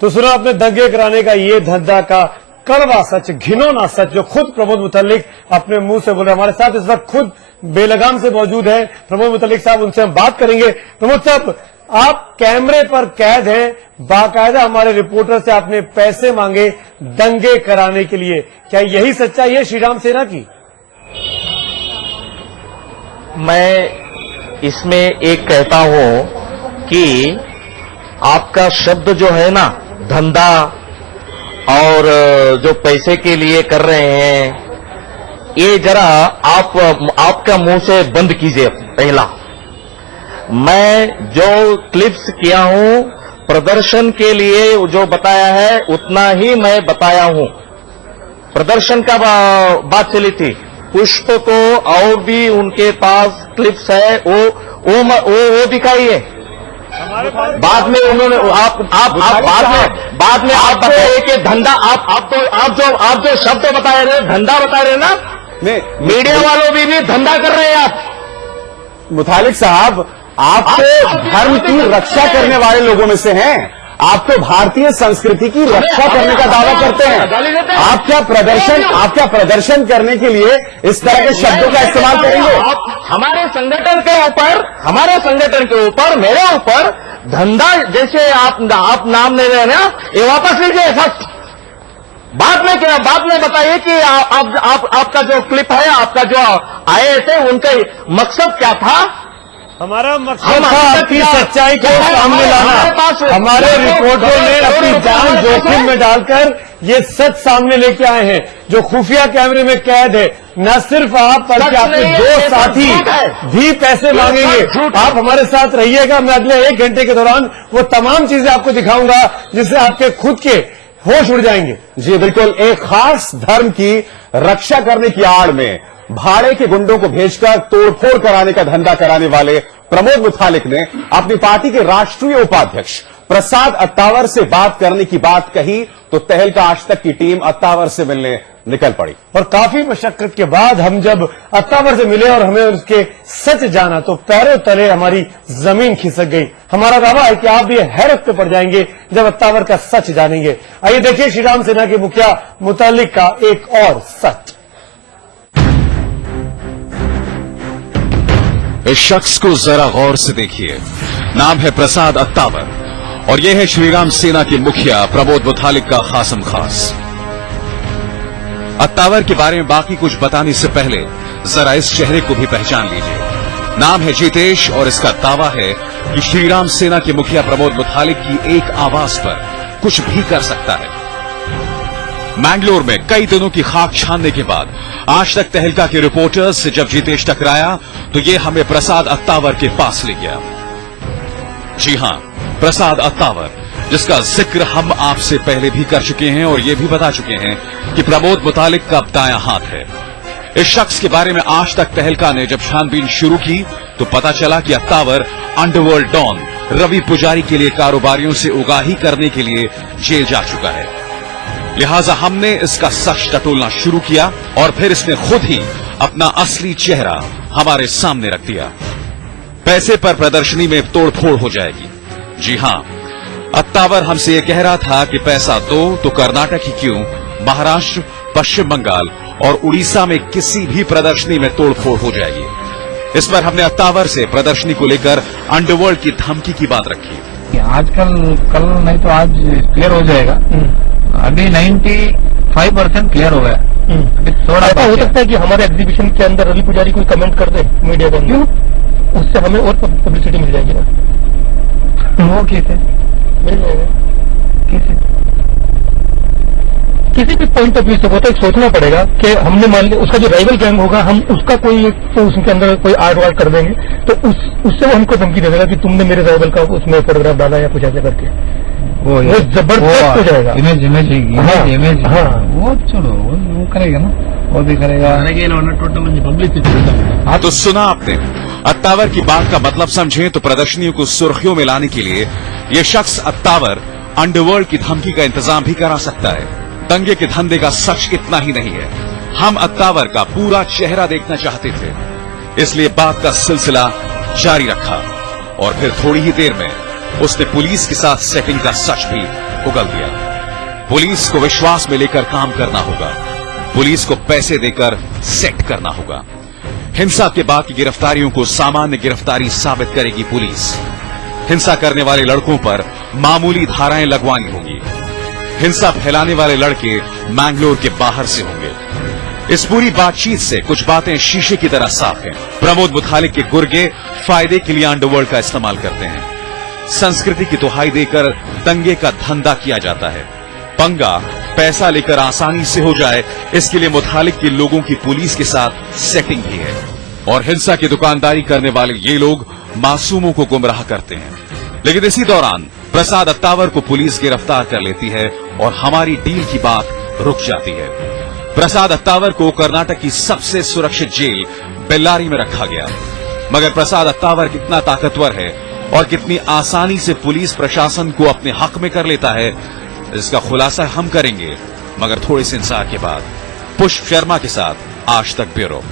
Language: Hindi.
तो सुना आपने दंगे कराने का ये धंधा का कड़वा सच, घिनौना सच, जो खुद प्रमोद मुतल्लिक अपने मुंह से बोल रहे। हमारे साथ इस वक्त खुद बेलगाम से मौजूद है प्रमोद मुतल्लिक साहब, उनसे हम बात करेंगे। प्रमोद साहब, आप कैमरे पर कैद हैं, बाकायदा हमारे रिपोर्टर से आपने पैसे मांगे दंगे कराने के लिए, क्या यही सच्चाई है श्रीराम सेना की? मैं इसमें एक कहता हूं कि आपका शब्द जो है ना, धंधा और जो पैसे के लिए कर रहे हैं, ये जरा आपका मुंह से बंद कीजिए। पहला, मैं जो क्लिप्स किया हूं प्रदर्शन के लिए जो बताया है उतना ही मैं बताया हूं। प्रदर्शन का बात चली थी, पुष्प को और भी उनके पास क्लिप्स है, वो दिखाइए। बाद में उन्होंने बाद में आप बताइए कि धंधा, आप जो शब्द बता रहे हैं, धंधा बता रहे हैं ना, मीडिया वालों भी धंधा कर रहे हैं। आप मुतालिक साहब, आप तो धर्म की रक्षा करने वाले लोगों में से हैं। आप तो भारतीय संस्कृति की रक्षा करने का दावा करते हैं। आप क्या प्रदर्शन करने के लिए इस तरह के शब्दों का इस्तेमाल करेंगे? हमारे संगठन के ऊपर मेरे ऊपर धंधा जैसे आप नाम ले रहे हैं ना, ये वापस लीजिए फर्स्ट। बाद में बताइए कि आपका जो क्लिप है, आपका जो आए थे, उनका मकसद क्या था? हमारा मकसद था आपकी सच्चाई को सामने लाना। हमारे रिपोर्टरों ने अपनी जान जोखिम में डालकर ये सच सामने लेके आए हैं, जो खुफिया कैमरे में कैद है। न सिर्फ आप बल्कि आपके दो साथी भी पैसे मांगेंगे। आप हमारे साथ रहिएगा, मैं अगले 1 घंटे के दौरान वो तमाम चीजें आपको दिखाऊंगा जिससे आपके खुद के होश उड़ जाएंगे। जी बिल्कुल, एक खास धर्म की रक्षा करने की आड़ में भाड़े के गुंडों को भेजकर तोड़फोड़ कराने का धंधा कराने वाले प्रमोद मुतालिक ने अपनी पार्टी के राष्ट्रीय उपाध्यक्ष प्रसाद अत्तावर से बात करने की बात कही तो तहलका आज तक की टीम अत्तावर से मिलने निकल पड़ी। और काफी मशक्कत के बाद हम जब अत्तावर से मिले और हमें उसके सच जाना तो पैरों तले हमारी जमीन खिसक गई। हमारा दावा है कि आप भी हैरत पे पड़ जाएंगे जब अत्तावर का सच जानेंगे। आइए देखिए श्रीराम सेना के मुखिया मुतालिक का एक और सच। इस शख्स को जरा गौर से देखिए। नाम है प्रसाद अत्तावर और यह है श्रीराम सेना के मुखिया प्रमोद मुतालिक का खासम खास। अत्तावर के बारे में बाकी कुछ बताने से पहले जरा इस चेहरे को भी पहचान लीजिए। नाम है जितेश और इसका दावा है कि श्रीराम सेना के मुखिया प्रमोद मुतालिक की एक आवाज पर कुछ भी कर सकता है। मैंगलोर में कई दिनों की खाक छानने के बाद आज तक तहलका के रिपोर्टर्स से जब जितेश टकराया तो ये हमें प्रसाद अत्तावर के पास ले गया। जी हां, प्रसाद अत्तावर, जिसका जिक्र हम आपसे पहले भी कर चुके हैं और ये भी बता चुके हैं कि प्रमोद मुतालिक का दायां हाथ है। इस शख्स के बारे में आज तक तहलका ने जब छानबीन शुरू की तो पता चला कि अत्तावर अंडरवर्ल्ड डॉन रवि पुजारी के लिए कारोबारियों से उगाही करने के लिए जेल जा चुका है। लिहाजा हमने इसका सच टटोलना शुरू किया और फिर इसने खुद ही अपना असली चेहरा हमारे सामने रख दिया। पैसे पर प्रदर्शनी में तोड़फोड़ हो जाएगी। जी हां, अत्तावर हमसे यह कह रहा था कि पैसा दो तो कर्नाटक ही क्यों, महाराष्ट्र, पश्चिम बंगाल और उड़ीसा में किसी भी प्रदर्शनी में तोड़फोड़ हो जाएगी। इस पर हमने अत्तावर से प्रदर्शनी को लेकर अंडरवर्ल्ड की धमकी की बात रखी। आजकल कल नहीं तो आज क्लियर हो जाएगा। अभी 95% क्लियर हो गया। अभी थोड़ा ऐसा हो सकता है कि हमारे एग्जीबिशन के अंदर रवि पुजारी कोई कमेंट कर दे मीडिया के अंदर, उससे हमें और पब्लिसिटी मिल जाएगी ना। वो कैसे मिल जाएगा? किसी भी पॉइंट ऑफ व्यू से वो तो एक सोचना पड़ेगा कि हमने मान लिया उसका जो राइवल गैंग होगा, हम उसका कोई तो उसके अंदर कोई आर्ट वार्ट कर देंगे तो उससे वो हमको धमकी दे देगा कि तुमने मेरे राइवल का उसमें फोटोग्राफ डाला या कुछ ऐसे करके वो जबरदस्त हो जाएगा। इमेज हाँ, वो चलो वो करेगा ना, वो भी करेगा। हाँ, तो सुना आपने। अत्तावर की बात का मतलब समझें तो प्रदर्शनियों को सुर्खियों में लाने के लिए ये शख्स अत्तावर अंडरवर्ल्ड की धमकी का इंतजाम भी करा सकता है। दंगे के धंधे का सच इतना ही नहीं है, हम अत्तावर का पूरा चेहरा देखना चाहते थे, इसलिए बात का सिलसिला जारी रखा और फिर थोड़ी ही देर में उसने पुलिस के साथ सेटिंग का सच भी उगल दिया। पुलिस को विश्वास में लेकर काम करना होगा, पुलिस को पैसे देकर सेट करना होगा। हिंसा के बाद की गिरफ्तारियों को सामान्य गिरफ्तारी साबित करेगी पुलिस। हिंसा करने वाले लड़कों पर मामूली धाराएं लगवानी होंगी। हिंसा फैलाने वाले लड़के मैंगलोर के बाहर से होंगे। इस पूरी बातचीत से कुछ बातें शीशे की तरह साफ हैं। प्रमोद मुथालिक के गुर्गे फायदे के लिए अंडरवर्ल्ड का इस्तेमाल करते हैं। संस्कृति की दुहाई देकर दंगे का धंधा किया जाता है। पंगा पैसा लेकर आसानी से हो जाए, इसके लिए मुथालिक के लोगों की पुलिस के साथ सेटिंग भी है। और हिंसा की दुकानदारी करने वाले ये लोग मासूमों को गुमराह करते हैं। लेकिन इसी दौरान प्रसाद अत्तावर को पुलिस गिरफ्तार कर लेती है और हमारी डील की बात रुक जाती है। प्रसाद अत्तावर को कर्नाटक की सबसे सुरक्षित जेल बेल्लारी में रखा गया। मगर प्रसाद अत्तावर कितना ताकतवर है और कितनी आसानी से पुलिस प्रशासन को अपने हक में कर लेता है, इसका खुलासा हम करेंगे, मगर थोड़े से इंतजार के बाद। पुष्प शर्मा के साथ आज तक ब्यूरो।